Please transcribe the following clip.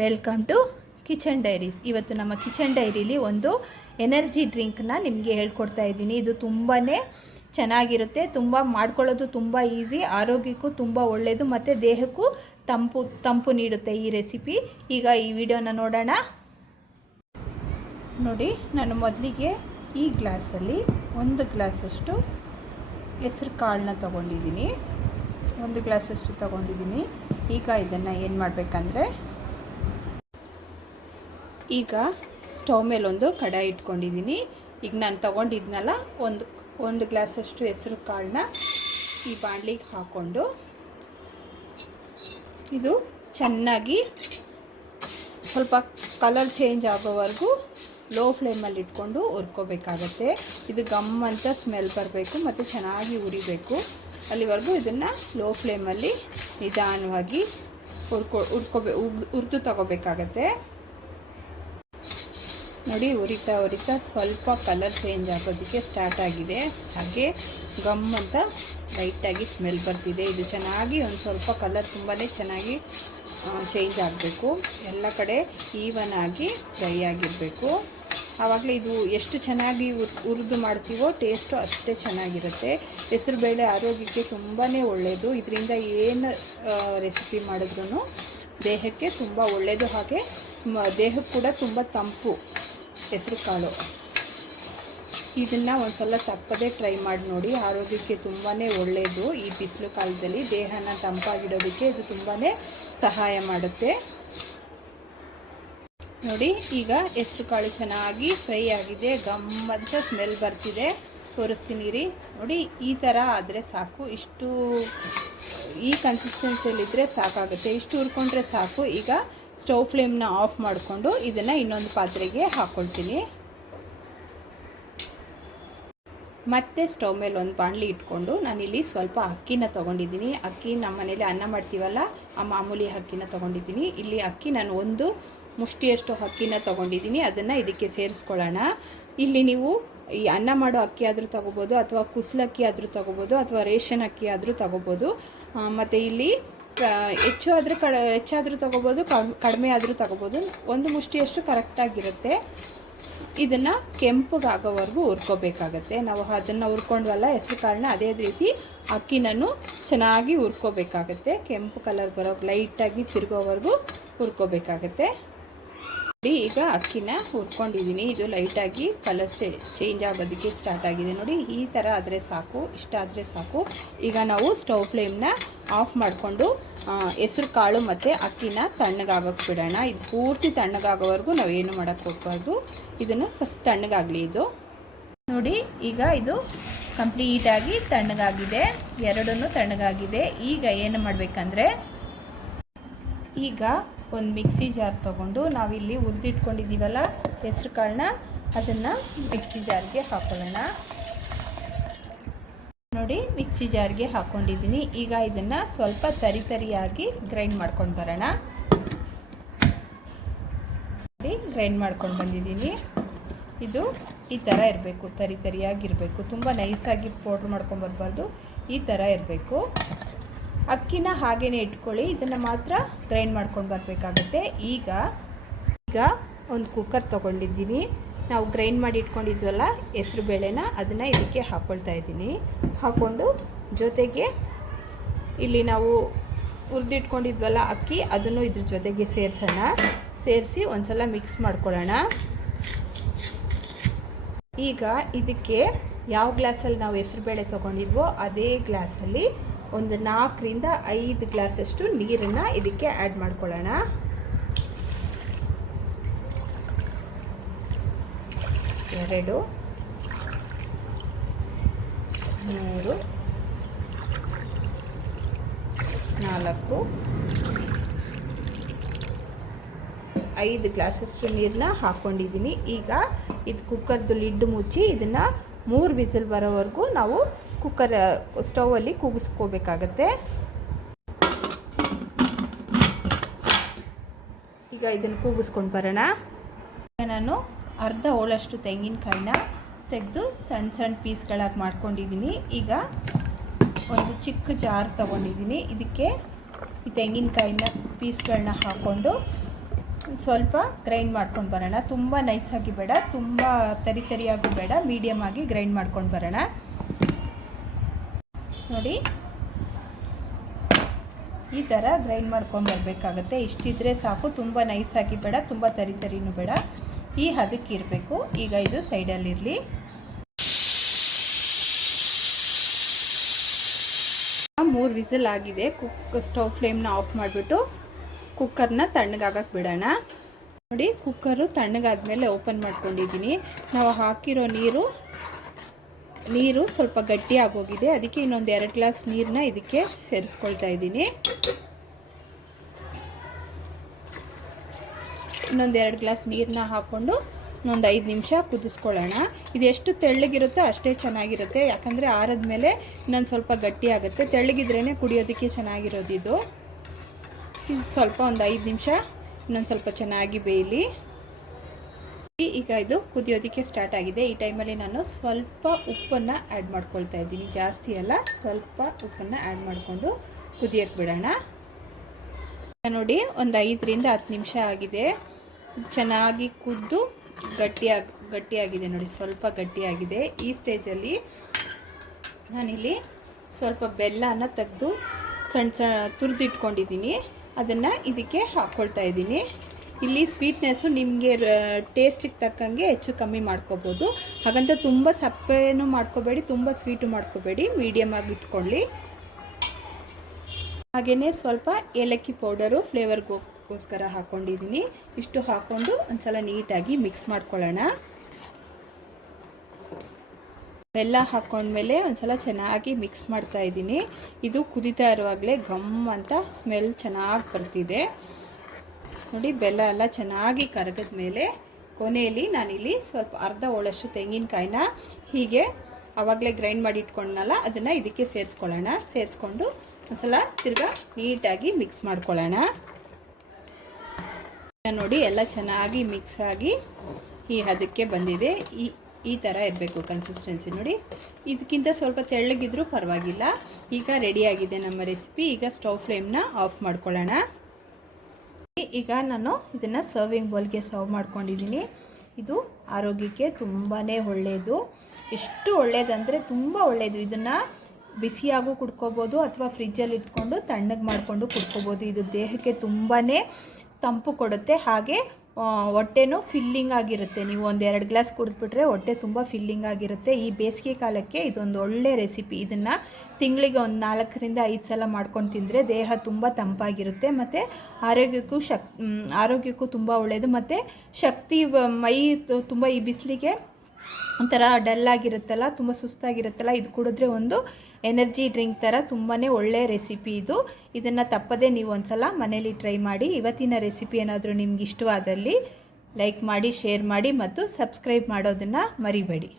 Welcome to kitchen diaries. ಇವತ್ತು ನಮ್ಮ kitchen ಡೈರಿಲಿ ಒಂದು ಎನರ್ಜಿ ಡ್ರಿಂಕ್ನ ನಿಮಗೆ ಹೇಳ್ಕೊಡ್ತಾ ಇದ್ದೀನಿ. ಇದು ತುಂಬಾ ಚೆನ್ನಾಗಿರುತ್ತೆ, ತುಂಬ ಮಾಡ್ಕೊಳ್ಳೋದು ತುಂಬ ಈಸಿ, ಆರೋಗ್ಯಕ್ಕೂ ತುಂಬ ಒಳ್ಳೆಯದು ಮತ್ತು ದೇಹಕ್ಕೂ ತಂಪು ನೀಡುತ್ತೆ ಈ ರೆಸಿಪಿ. ಈಗ ಈ ವಿಡಿಯೋನ ನೋಡೋಣ. ನೋಡಿ, ನಾನು ಮೊದಲಿಗೆ ಈ ಗ್ಲಾಸಲ್ಲಿ 1 ಗ್ಲಾಸಷ್ಟು ಹೆಸರು ಕಾಳನ್ನ ತೊಗೊಂಡಿದ್ದೀನಿ. 1 ಗ್ಲಾಸಷ್ಟು ತೊಗೊಂಡಿದ್ದೀನಿ. ಈಗ ಇದನ್ನು ಏನು ಮಾಡಬೇಕಂದ್ರೆ, ಈಗ ಸ್ಟವ್ ಮೇಲೆ ಒಂದು ಕಡಾಯಿ ಇಟ್ಕೊಂಡಿದ್ದೀನಿ. ಈಗ ನಾನು ತೊಗೊಂಡಿದ್ನಲ್ಲ ಒಂದು ಗ್ಲಾಸಷ್ಟು ಹೆಸರು ಕಾಳನ್ನ ಈ ಬಾಣಲಿಗೆ ಹಾಕ್ಕೊಂಡು ಇದು ಚೆನ್ನಾಗಿ ಸ್ವಲ್ಪ ಕಲರ್ ಚೇಂಜ್ ಆಗೋವರೆಗೂ ಲೋ ಫ್ಲೇಮಲ್ಲಿ ಇಟ್ಕೊಂಡು ಹುರ್ಕೋಬೇಕಾಗತ್ತೆ. ಇದು ಗಮ್ ಅಂತ ಸ್ಮೆಲ್ ಬರಬೇಕು ಮತ್ತು ಚೆನ್ನಾಗಿ ಉರಿಬೇಕು. ಅಲ್ಲಿವರೆಗೂ ಇದನ್ನು ಲೋ ಫ್ಲೇಮಲ್ಲಿ ನಿಧಾನವಾಗಿ ಹುರಿದು ತಗೋಬೇಕಾಗತ್ತೆ. ನೋಡಿ, ಉರಿತಾ ಸ್ವಲ್ಪ ಕಲರ್ ಚೇಂಜ್ ಆಗೋದಕ್ಕೆ ಸ್ಟಾರ್ಟ್ ಆಗಿದೆ. ಹಾಗೆ ಗಮ್ ಅಂತ ಲೈಟಾಗಿ ಸ್ಮೆಲ್ ಬರ್ತಿದೆ. ಇದು ಚೆನ್ನಾಗಿ ಒಂದು ಸ್ವಲ್ಪ ಕಲರ್ ತುಂಬಾ ಚೆನ್ನಾಗಿ ಚೇಂಜ್ ಆಗಬೇಕು. ಎಲ್ಲ ಕಡೆ ಈವನ್ ಆಗಿ ಫ್ರೈ ಆಗಿರಬೇಕು. ಆವಾಗಲೇ ಇದು ಎಷ್ಟು ಚೆನ್ನಾಗಿ ಹುರಿದು ಮಾಡ್ತೀವೋ ಟೇಸ್ಟು ಅಷ್ಟೇ ಚೆನ್ನಾಗಿರುತ್ತೆ. ಹೆಸರುಬೇಳೆ ಆರೋಗ್ಯಕ್ಕೆ ತುಂಬಾ ಒಳ್ಳೆಯದು. ಇದರಿಂದ ಏನು ರೆಸಿಪಿ ಮಾಡಿದ್ರೂ ದೇಹಕ್ಕೆ ತುಂಬ ಒಳ್ಳೆಯದು. ಹಾಗೆ ದೇಹಕ್ಕೆ ಕೂಡ ತುಂಬ ತಂಪು ಹೆಸರು ಕಾಳು. ಇದನ್ನು ಒಂದು ಸಲ ತಪ್ಪದೇ ಟ್ರೈ ಮಾಡಿ ನೋಡಿ. ಆರೋಗ್ಯಕ್ಕೆ ತುಂಬಾ ಒಳ್ಳೆಯದು. ಈ ಬಿಸಿಲು ಕಾಲದಲ್ಲಿ ದೇಹನ ತಂಪಾಗಿಡೋದಕ್ಕೆ ಇದು ತುಂಬಾ ಸಹಾಯ ಮಾಡುತ್ತೆ. ನೋಡಿ, ಈಗ ಹೆಸರು ಕಾಳು ಚೆನ್ನಾಗಿ ಫ್ರೈ ಆಗಿದೆ. ಗಮ್ಮಂತ ಸ್ಮೆಲ್ ಬರ್ತಿದೆ. ತೋರಿಸ್ತೀನಿ ರೀ. ನೋಡಿ, ಈ ಥರ ಆದರೆ ಸಾಕು. ಇಷ್ಟು ಈ ಕನ್ಸಿಸ್ಟೆನ್ಸಿಯಲ್ಲಿದ್ದರೆ ಸಾಕಾಗುತ್ತೆ. ಇಷ್ಟು ಹುರ್ಕೊಂಡ್ರೆ ಸಾಕು. ಈಗ ಸ್ಟವ್ ಫ್ಲೇಮ್ನ ಆಫ್ ಮಾಡಿಕೊಂಡು ಇದನ್ನು ಇನ್ನೊಂದು ಪಾತ್ರೆಗೆ ಹಾಕ್ಕೊಳ್ತೀನಿ. ಮತ್ತೆ ಸ್ಟವ್ ಮೇಲೆ ಒಂದು ಬಾಣಲಿ ಇಟ್ಕೊಂಡು ನಾನಿಲ್ಲಿ ಸ್ವಲ್ಪ ಅಕ್ಕಿನ ತೊಗೊಂಡಿದ್ದೀನಿ. ಅಕ್ಕಿ ನಮ್ಮ ಮನೇಲಿ ಅನ್ನ ಮಾಡ್ತೀವಲ್ಲ, ಆ ಮಾಮೂಲಿ ಅಕ್ಕಿನ ತೊಗೊಂಡಿದ್ದೀನಿ. ಇಲ್ಲಿ ಅಕ್ಕಿ ನಾನು ಒಂದು ಮುಷ್ಟಿಯಷ್ಟು ಅಕ್ಕಿನ ತೊಗೊಂಡಿದ್ದೀನಿ. ಅದನ್ನು ಇದಕ್ಕೆ ಸೇರಿಸ್ಕೊಳ್ಳೋಣ. ಇಲ್ಲಿ ನೀವು ಈ ಅನ್ನ ಮಾಡೋ ಅಕ್ಕಿ ಆದರೂ ತೊಗೋಬೋದು, ಅಥವಾ ಕುಸಲಕ್ಕಿ ಆದರೂ ತೊಗೋಬೋದು, ಅಥವಾ ರೇಷನ್ ಅಕ್ಕಿ ಆದರೂ ತೊಗೋಬೋದು. ಮತ್ತು ಇಲ್ಲಿ ಹೆಚ್ಚಾದರೂ ತೊಗೋಬೋದು, ಕಡಿಮೆ ಆದರೂ ತೊಗೋಬೋದು. ಒಂದು ಮುಷ್ಟಿಯಷ್ಟು ಕರೆಕ್ಟಾಗಿರುತ್ತೆ. ಇದನ್ನು ಕೆಂಪಗಾಗೋವರೆಗೂ ಹುರ್ಕೋಬೇಕಾಗತ್ತೆ. ನಾವು ಅದನ್ನು ಹುರ್ಕೊಂಡ್ವಲ್ಲ ಹೆಸರು ಕಾಳನ್ನ, ಅದೇ ರೀತಿ ಅಕ್ಕಿನೂ ಚೆನ್ನಾಗಿ ಹುರ್ಕೋಬೇಕಾಗತ್ತೆ. ಕೆಂಪು ಕಲರ್ ಬರೋಕೆ ಲೈಟಾಗಿ ತಿರುಗೋವರೆಗೂ ಹುರ್ಕೋಬೇಕಾಗತ್ತೆ. ಈಗ ಅಕ್ಕಿನ ಹುರ್ಕೊಂಡಿದ್ದೀನಿ. ಇದು ಲೈಟಾಗಿ ಕಲರ್ ಚೇಂಜ್ ಆಗೋದಕ್ಕೆ ಸ್ಟಾರ್ಟ್ ಆಗಿದೆ. ನೋಡಿ, ಈ ಥರ ಆದರೆ ಸಾಕು. ಇಷ್ಟ ಆದರೆ ಸಾಕು. ಈಗ ನಾವು ಸ್ಟವ್ ಫ್ಲೇಮ್ನ ಆಫ್ ಮಾಡಿಕೊಂಡು ಹೆಸರು ಕಾಳು ಮತ್ತು ಅಕ್ಕಿನ ತಣ್ಣಗಾಗೋಕ್ಕೆ ಬಿಡೋಣ. ಇದು ಪೂರ್ತಿ ತಣ್ಣಗಾಗೋವರೆಗೂ ನಾವು ಏನು ಮಾಡೋಕ್ಕೆ ಹೋಗ್ಬಾರ್ದು. ಇದನ್ನು ಫಸ್ಟ್ ತಣ್ಣಗಾಗಲಿ. ಇದು ನೋಡಿ, ಈಗ ಇದು ಕಂಪ್ಲೀಟಾಗಿ ತಣ್ಣಗಾಗಿದೆ. ಎರಡನ್ನೂ ತಣ್ಣಗಾಗಿದೆ. ಈಗ ಏನು ಮಾಡಬೇಕಂದ್ರೆ, ಈಗ ಒಂದು ಮಿಕ್ಸಿ ಜಾರ್ ತೊಗೊಂಡು ನಾವಿಲ್ಲಿ ಹುರಿದಿಟ್ಕೊಂಡಿದ್ದೀವಲ್ಲ ಹೆಸರು ಕಾಳನ್ನ, ಅದನ್ನು ಮಿಕ್ಸಿ ಜಾರ್ಗೆ ಹಾಕೊಳ್ಳೋಣ. ನೋಡಿ, ಮಿಕ್ಸಿ ಜಾರ್ಗೆ ಹಾಕ್ಕೊಂಡಿದ್ದೀನಿ. ಈಗ ಇದನ್ನು ಸ್ವಲ್ಪ ತರಿಯಾಗಿ ಗ್ರೈಂಡ್ ಮಾಡ್ಕೊಂಡು ಬರೋಣ. ನೋಡಿ, ಗ್ರೈಂಡ್ ಮಾಡ್ಕೊಂಡು ಬಂದಿದ್ದೀನಿ. ಇದು ಈ ಥರ ಇರಬೇಕು, ತರಿಯಾಗಿರಬೇಕು. ತುಂಬ ನೈಸಾಗಿ ಪೌಡ್ರ್ ಮಾಡ್ಕೊಂಬರ್ಬಾರ್ದು. ಈ ಥರ ಇರಬೇಕು. ಅಕ್ಕಿನ ಹಾಗೇ ಇಟ್ಕೊಳ್ಳಿ. ಇದನ್ನು ಮಾತ್ರ ಗ್ರೈಂಡ್ ಮಾಡ್ಕೊಂಡು ಬರಬೇಕಾಗತ್ತೆ. ಈಗ ಒಂದು ಕುಕ್ಕರ್ ತೊಗೊಂಡಿದ್ದೀನಿ. ನಾವು ಗ್ರೈಂಡ್ ಮಾಡಿ ಇಟ್ಕೊಂಡಿದ್ವಲ್ಲ ಹೆಸರು ಬೇಳೆನ, ಅದನ್ನು ಇದಕ್ಕೆ ಹಾಕ್ಕೊಳ್ತಾ ಇದ್ದೀನಿ. ಹಾಕ್ಕೊಂಡು ಜೊತೆಗೆ ಇಲ್ಲಿ ನಾವು ಹುರಿದಿಟ್ಕೊಂಡಿದ್ವಲ್ಲ ಅಕ್ಕಿ, ಅದನ್ನು ಇದ್ರ ಜೊತೆಗೆ ಸೇರಿಸೋಣ. ಸೇರಿಸಿ ಒಂದು ಸಲ ಮಿಕ್ಸ್ ಮಾಡ್ಕೊಳ್ಳೋಣ. ಈಗ ಇದಕ್ಕೆ ಯಾವ ಗ್ಲಾಸಲ್ಲಿ ನಾವು ಹೆಸರು ಬೇಳೆ ತೊಗೊಂಡಿದ್ವೋ ಅದೇ ಗ್ಲಾಸಲ್ಲಿ ಒಂದು 4 ರಿಂದ 5 ಗ್ಲಾಸಷ್ಟು ನೀರನ್ನು ಇದಕ್ಕೆ ಆ್ಯಡ್ ಮಾಡ್ಕೊಳ್ಳೋಣ. ಎರಡು, 3, 4, 5 ಗ್ಲಾಸಷ್ಟು ನೀರನ್ನ ಹಾಕ್ಕೊಂಡಿದ್ದೀನಿ. ಈಗ ಇದು ಕುಕ್ಕರ್ದು ಲಿಡ್ ಮುಚ್ಚಿ ಇದನ್ನು 3 ವಿಸಿಲ್ ಬರೋವರೆಗೂ ನಾವು ಕುಕ್ಕರ್ ಸ್ಟವಲ್ಲಿ ಕೂಗಿಸ್ಕೋಬೇಕಾಗತ್ತೆ. ಈಗ ಇದನ್ನು ಕೂಗಿಸ್ಕೊಂಡು ಬರೋಣ. ನಾನು ಅರ್ಧ ಹೋಳಷ್ಟು ತೆಂಗಿನಕಾಯಿನ ತೆಗೆದು ಸಣ್ಣ ಪೀಸ್ಗಳಾಗಿ ಮಾಡ್ಕೊಂಡಿದ್ದೀನಿ. ಈಗ ಒಂದು ಚಿಕ್ಕ ಜಾರ್ ತೊಗೊಂಡಿದ್ದೀನಿ. ಇದಕ್ಕೆ ಈ ತೆಂಗಿನಕಾಯಿನ ಪೀಸ್ಗಳನ್ನ ಹಾಕ್ಕೊಂಡು ಸ್ವಲ್ಪ ಗ್ರೈಂಡ್ ಮಾಡ್ಕೊಂಡು ಬರೋಣ. ತುಂಬ ನೈಸಾಗಿ ಬೇಡ, ತುಂಬ ತರಿಯಾಗೂ ಬೇಡ, ಮೀಡಿಯಮ್ ಆಗಿ ಗ್ರೈಂಡ್ ಮಾಡ್ಕೊಂಡು ಬರೋಣ. ನೋಡಿ ಈ ಥರ ಗ್ರೈಂಡ್ ಮಾಡ್ಕೊಂಡು ಬರಬೇಕಾಗತ್ತೆ. ಇಷ್ಟಿದ್ರೆ ಸಾಕು, ತುಂಬ ನೈಸಾಗಿ ಬೇಡ, ತುಂಬ ತರಿನೂ ಬೇಡ, ಈ ಹದಕ್ಕೆ ಇರಬೇಕು. ಈಗ ಇದು ಸೈಡಲ್ಲಿರಲಿ. ಮೂರು ವಿಸಿಲ್ ಆಗಿದೆ. ಸ್ಟವ್ ಫ್ಲೇಮ್ನ ಆಫ್ ಮಾಡಿಬಿಟ್ಟು ಕುಕ್ಕರ್ನ ತಣ್ಣಗಾಗಕ್ಕೆ ಬಿಡೋಣ. ನೋಡಿ ಕುಕ್ಕರು ತಣ್ಣಗಾದ್ಮೇಲೆ ಓಪನ್ ಮಾಡ್ಕೊಂಡಿದ್ದೀನಿ. ನಾವು ಹಾಕಿರೋ ನೀರು ಸ್ವಲ್ಪ ಗಟ್ಟಿಯಾಗೋಗಿದೆ. ಅದಕ್ಕೆ ಇನ್ನೊಂದು 2 ಗ್ಲಾಸ್ ನೀರನ್ನ ಇದಕ್ಕೆ ಸೇರಿಸ್ಕೊಳ್ತಾ ಇದ್ದೀನಿ. ಇನ್ನೊಂದು 2 ಗ್ಲಾಸ್ ನೀರನ್ನ ಹಾಕ್ಕೊಂಡು ಇನ್ನೊಂದು 5 ನಿಮಿಷ ಕುದಿಸ್ಕೊಳ್ಳೋಣ. ಇದು ಎಷ್ಟು ತೆಳ್ಳಗಿರುತ್ತೋ ಅಷ್ಟೇ ಚೆನ್ನಾಗಿರುತ್ತೆ, ಯಾಕಂದರೆ ಆರಿದ್ಮೇಲೆ ಇನ್ನೊಂದು ಸ್ವಲ್ಪ ಗಟ್ಟಿ ಆಗುತ್ತೆ. ತೆಳ್ಳಗಿದ್ರೇ ಕುಡಿಯೋದಕ್ಕೆ ಚೆನ್ನಾಗಿರೋದು ಇದು ಸ್ವಲ್ಪ ಒಂದು 5 ನಿಮಿಷ ಇನ್ನೊಂದು ಸ್ವಲ್ಪ ಚೆನ್ನಾಗಿ ಬೇಯಲಿ. ಈಗ ಇದು ಕುದಿಯೋದಕ್ಕೆ ಸ್ಟಾರ್ಟ್ ಆಗಿದೆ. ಈ ಟೈಮಲ್ಲಿ ನಾನು ಸ್ವಲ್ಪ ಉಪ್ಪನ್ನು ಆ್ಯಡ್ ಮಾಡ್ಕೊಳ್ತಾ ಇದ್ದೀನಿ. ಜಾಸ್ತಿ ಅಲ್ಲ, ಸ್ವಲ್ಪ ಉಪ್ಪನ್ನು ಆ್ಯಡ್ ಮಾಡಿಕೊಂಡು ಕುದಿಯೋಕ್ಕೆ ಬಿಡೋಣ. ನೋಡಿ ಒಂದು 5 ರಿಂದ 10 ನಿಮಿಷ ಆಗಿದೆ. ಚೆನ್ನಾಗಿ ಕುದ್ದು ಗಟ್ಟಿಯಾಗಿದೆ. ನೋಡಿ ಸ್ವಲ್ಪ ಗಟ್ಟಿಯಾಗಿದೆ. ಈ ಸ್ಟೇಜಲ್ಲಿ ನಾನಿಲ್ಲಿ ಸ್ವಲ್ಪ ಬೆಲ್ಲನ ತೆಗೆದು ಸಣ್ಣ ತುರಿದಿಟ್ಕೊಂಡಿದ್ದೀನಿ. ಅದನ್ನು ಇದಕ್ಕೆ ಹಾಕ್ಕೊಳ್ತಾ ಇದ್ದೀನಿ. ಇಲ್ಲಿ ಸ್ವೀಟ್ನೆಸ್ಸು ನಿಮಗೆ ಟೇಸ್ಟಿಗೆ ತಕ್ಕಂಗೆ ಹೆಚ್ಚು ಕಮ್ಮಿ ಮಾಡ್ಕೋಬೋದು. ಹಾಗಂತ ತುಂಬ ಸಪ್ಪೆನೂ ಮಾಡ್ಕೋಬೇಡಿ, ತುಂಬ ಸ್ವೀಟು ಮಾಡ್ಕೋಬೇಡಿ, ಮೀಡಿಯಮ್ ಆಗಿ ಇಟ್ಕೊಳ್ಳಿ. ಹಾಗೆಯೇ ಸ್ವಲ್ಪ ಏಲಕ್ಕಿ ಪೌಡರು ಫ್ಲೇವರ್ಗೋಸ್ಕರ ಹಾಕ್ಕೊಂಡಿದ್ದೀನಿ. ಇಷ್ಟು ಹಾಕ್ಕೊಂಡು ಒಂದ್ಸಲ ನೀಟಾಗಿ ಮಿಕ್ಸ್ ಮಾಡ್ಕೊಳ್ಳೋಣ. ಬೆಲ್ಲ ಹಾಕ್ಕೊಂಡ್ಮೇಲೆ ಒಂದ್ಸಲ ಚೆನ್ನಾಗಿ ಮಿಕ್ಸ್ ಮಾಡ್ತಾ ಇದ್ದೀನಿ. ಇದು ಕುದೀತಾ ಇರುವಾಗಲೇ ಗಮ್ ಅಂತ ಸ್ಮೆಲ್ ಚೆನ್ನಾಗಿ ಬರ್ತಿದೆ. ನೋಡಿ ಬೆಲ್ಲ ಎಲ್ಲ ಚೆನ್ನಾಗಿ ಕರಗಿದ ಮೇಲೆ ಕೊನೆಯಲ್ಲಿ ನಾನಿಲ್ಲಿ ಸ್ವಲ್ಪ ಅರ್ಧ ಹೋಳಷ್ಟು ತೆಂಗಿನಕಾಯಿನ ಹೀಗೆ ಆವಾಗಲೇ ಗ್ರೈಂಡ್ ಮಾಡಿ ಇಟ್ಕೊಂಡನಲ್ಲ ಅದನ್ನು ಇದಕ್ಕೆ ಸೇರಿಸ್ಕೊಳ್ಳೋಣ. ಸೇರಿಸ್ಕೊಂಡು ಒಂದ್ಸಲ ತಿರ್ಗಾ ನೀಟಾಗಿ ಮಿಕ್ಸ್ ಮಾಡ್ಕೊಳ್ಳೋಣ. ನೋಡಿ ಎಲ್ಲ ಚೆನ್ನಾಗಿ ಮಿಕ್ಸ್ ಆಗಿ ಈ ಹದಕ್ಕೆ ಬಂದಿದೆ. ಈ ಥರ ಇರಬೇಕು ಕನ್ಸಿಸ್ಟೆನ್ಸಿ. ನೋಡಿ ಇದಕ್ಕಿಂತ ಸ್ವಲ್ಪ ತೆಳ್ಳಗಿದ್ರೂ ಪರವಾಗಿಲ್ಲ. ಈಗ ರೆಡಿಯಾಗಿದೆ ನಮ್ಮ ರೆಸಿಪಿ. ಈಗ ಸ್ಟವ್ ಫ್ಲೇಮ್ನ ಆಫ್ ಮಾಡ್ಕೊಳ್ಳೋಣ. ಈಗ ನಾನು ಇದನ್ನು ಸರ್ವಿಂಗ್ ಬೌಲ್ಗೆ ಸರ್ವ್ ಮಾಡ್ಕೊಂಡಿದ್ದೀನಿ. ಇದು ಆರೋಗ್ಯಕ್ಕೆ ತುಂಬಾ ಒಳ್ಳೆಯದು. ಎಷ್ಟು ಒಳ್ಳೆಯದಂದರೆ ತುಂಬ ಒಳ್ಳೆಯದು. ಇದನ್ನು ಬಿಸಿಯಾಗೂ ಕುಡ್ಕೋಬೋದು ಅಥವಾ ಫ್ರಿಜ್ಜಲ್ಲಿ ಇಟ್ಕೊಂಡು ತಣ್ಣಗೆ ಮಾಡಿಕೊಂಡು ಕುಡ್ಕೋಬೋದು. ಇದು ದೇಹಕ್ಕೆ ತುಂಬಾ ತಂಪು ಕೊಡುತ್ತೆ. ಹಾಗೆ ಹೊಟ್ಟೆನೂ ಫಿಲ್ಲಿಂಗ್ ಆಗಿರುತ್ತೆ. ನೀವು ಒಂದು 2 ಗ್ಲಾಸ್ ಕುಡಿದ್ಬಿಟ್ರೆ ಹೊಟ್ಟೆ ತುಂಬ ಫಿಲ್ಲಿಂಗ್ ಆಗಿರುತ್ತೆ. ಈ ಬೇಸಿಗೆ ಕಾಲಕ್ಕೆ ಇದೊಂದು ಒಳ್ಳೆ ರೆಸಿಪಿ. ಇದನ್ನು ತಿಂಗಳಿಗೆ ಒಂದು 4 ರಿಂದ 5 ಸಲ ಮಾಡ್ಕೊಂಡು ತಿಂದರೆ ದೇಹ ತುಂಬ ತಂಪಾಗಿರುತ್ತೆ ಮತ್ತು ಆರೋಗ್ಯಕ್ಕೂ ತುಂಬ ಒಳ್ಳೆಯದು. ಮತ್ತು ಶಕ್ತಿ ಮೈ ತುಂಬ ಈ ಬಿಸಿಲಿಗೆ ಒಂಥರ ಡಲ್ ಆಗಿರುತ್ತಲ್ಲ, ತುಂಬ ಸುಸ್ತಾಗಿರುತ್ತಲ್ಲ, ಇದು ಕುಡಿದ್ರೆ ಒಂದು ಎನರ್ಜಿ ಡ್ರಿಂಕ್ ಥರ ತುಂಬಾ ಒಳ್ಳೆಯ ರೆಸಿಪಿ ಇದು. ಇದನ್ನು ತಪ್ಪದೇ ನೀವು ಒಂದ್ಸಲ ಮನೇಲಿ ಟ್ರೈ ಮಾಡಿ. ಇವತ್ತಿನ ರೆಸಿಪಿ ಏನಾದರೂ ನಿಮ್ಗೆ ಇಷ್ಟವಾದಲ್ಲಿ ಲೈಕ್ ಮಾಡಿ, ಶೇರ್ ಮಾಡಿ ಮತ್ತು ಸಬ್ಸ್ಕ್ರೈಬ್ ಮಾಡೋದನ್ನು ಮರಿಬೇಡಿ.